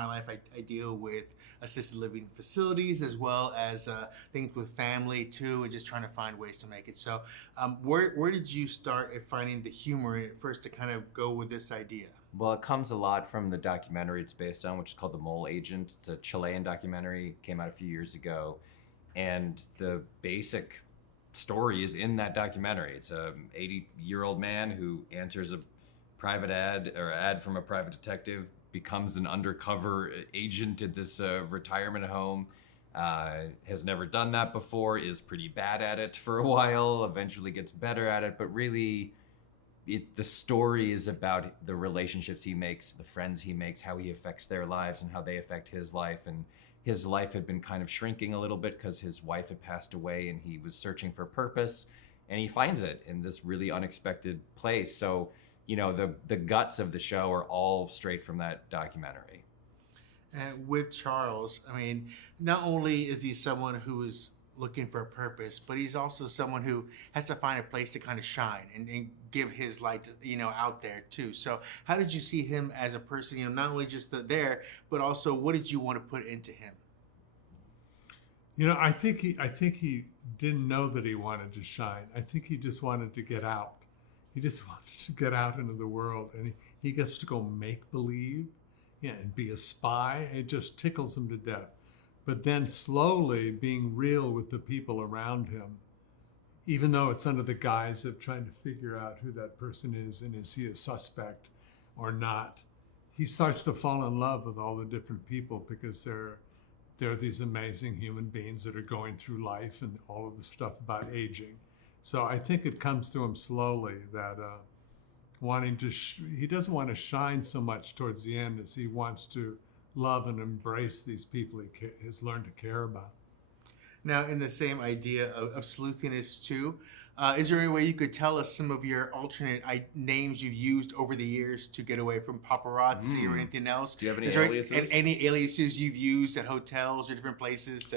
my life, I deal with assisted living facilities as well as things with family too, and just trying to find ways to make it. So where did you start at finding the humor in it first to kind of go with this idea? Well, it comes a lot from the documentary it's based on, which is called The Mole Agent. It's a Chilean documentary, came out a few years ago. And the basic story is in that documentary. It's a 80-year-old man who answers a private ad from a private detective, becomes an undercover agent at this retirement home, has never done that before, is pretty bad at it for a while, eventually gets better at it, but really the story is about the relationships he makes, the friends he makes, how he affects their lives and how they affect his life. And his life had been kind of shrinking a little bit because his wife had passed away and he was searching for purpose, and he finds it in this really unexpected place. So, you know, the guts of the show are all straight from that documentary. And with Charles, I mean, not only is he someone who is looking for a purpose, but he's also someone who has to find a place to kind of shine and give his light, out there too. So how did you see him as a person, not only just there, but also what did you want to put into him? I think he didn't know that he wanted to shine. I think he just wanted to get out. He just wanted to get out into the world, and he gets to go make believe, and be a spy. It just tickles him to death. But then slowly being real with the people around him, even though it's under the guise of trying to figure out who that person is and is he a suspect or not, he starts to fall in love with all the different people because they're these amazing human beings that are going through life and all of the stuff about aging. So I think it comes to him slowly that he doesn't want to shine so much towards the end as he wants to love and embrace these people he has learned to care about. Now, in the same idea of sleuthiness too, is there any way you could tell us some of your alternate names you've used over the years to get away from paparazzi or anything else? Do you have any aliases? Any aliases you've used at hotels or different places?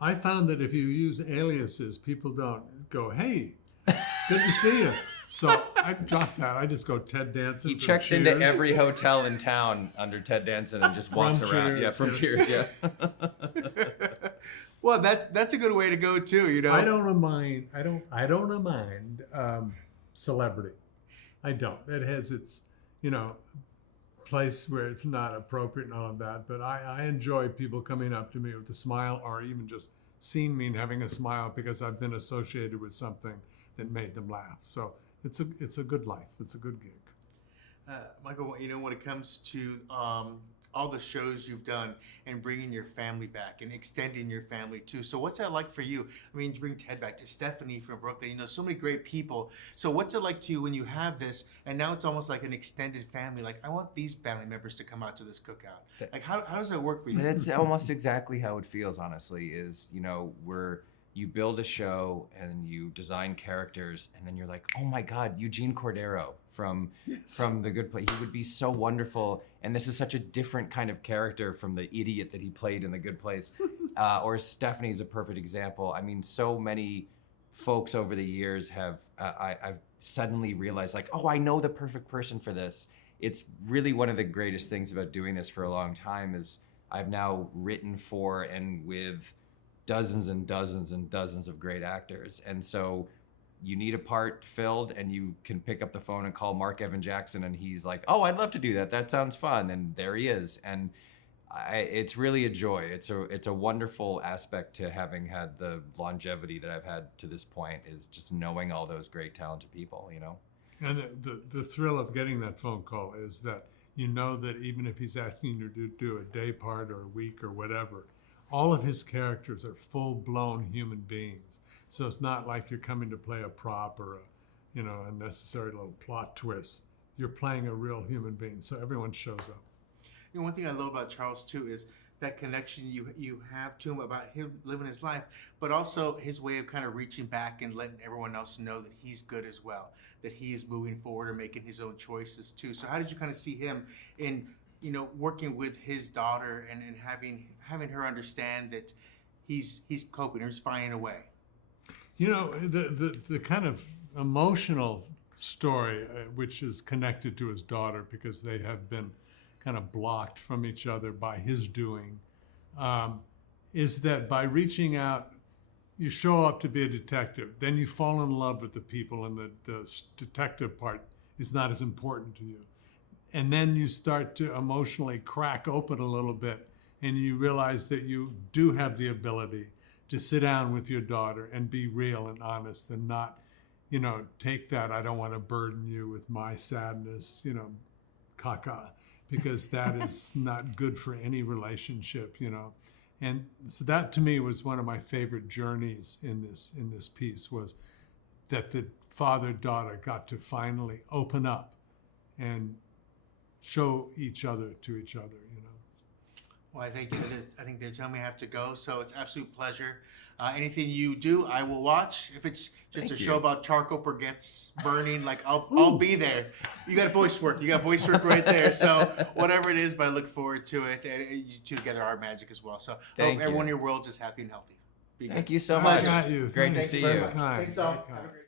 I found that if you use aliases, people don't go, "Hey, good to see you." So I dropped that. I just go Ted Danson. He checks into every hotel in town under Ted Danson and just walks around. Yeah, from Cheers. Yeah. Well, that's a good way to go too. I don't mind. I don't mind celebrity. I don't. It has its place where it's not appropriate and all of that. But I enjoy people coming up to me with a smile, or even just seeing me and having a smile because I've been associated with something that made them laugh. So it's a good life. It's a good gig. Michael, when it comes to all the shows you've done and bringing your family back and extending your family too. So what's that like for you? I mean, to bring Ted back, to Stephanie from Brooklyn, so many great people. So what's it like to you when you have this and now it's almost like an extended family? Like, I want these family members to come out to this cookout. Like, how does that work for you? That's almost exactly how it feels, honestly, is, you build a show and you design characters and then you're like, oh my God, Eugene Cordero from The Good Place. He would be so wonderful. And this is such a different kind of character from the idiot that he played in The Good Place. Or Stephanie's a perfect example. I mean, so many folks over the years I've suddenly realized like, oh, I know the perfect person for this. It's really one of the greatest things about doing this for a long time is I've now written for and with dozens and dozens and dozens of great actors. And so you need a part filled and you can pick up the phone and call Mark Evan Jackson and he's like, oh, I'd love to do that. That sounds fun. And there he is. And it's really a joy. It's a wonderful aspect to having had the longevity that I've had to this point is just knowing all those great talented people, And the thrill of getting that phone call is that that even if he's asking you to do a day part or a week or whatever, all of his characters are full-blown human beings. So it's not like you're coming to play a prop or a necessary little plot twist. You're playing a real human being, so everyone shows up. One thing I love about Charles too is that connection you have to him about him living his life, but also his way of kind of reaching back and letting everyone else know that he's good as well, that he is moving forward and making his own choices too. So how did you kind of see him in working with his daughter and having her understand that he's coping or he's finding a way? The kind of emotional story, which is connected to his daughter because they have been kind of blocked from each other by his doing, is that by reaching out, you show up to be a detective, then you fall in love with the people, and the detective part is not as important to you. And then you start to emotionally crack open a little bit, and you realize that you do have the ability to sit down with your daughter and be real and honest, and not, take that, I don't want to burden you with my sadness, caca, because that is not good for any relationship, And so that to me was one of my favorite journeys in this piece, was that the father-daughter got to finally open up and show each other to each other, Well, I think they're telling me I have to go, so it's an absolute pleasure. Anything you do, I will watch. If it's just Thank a you. show about charcoal baguettes burning, like I'll be there. You got voice work. You got voice work right there. So whatever it is, but I look forward to it. And you two together are magic as well. So I hope everyone in your world is happy and healthy. Be Thank good. you so much. Got you. Great to Thank see very you. much. Thanks, all. Very kind. Have a great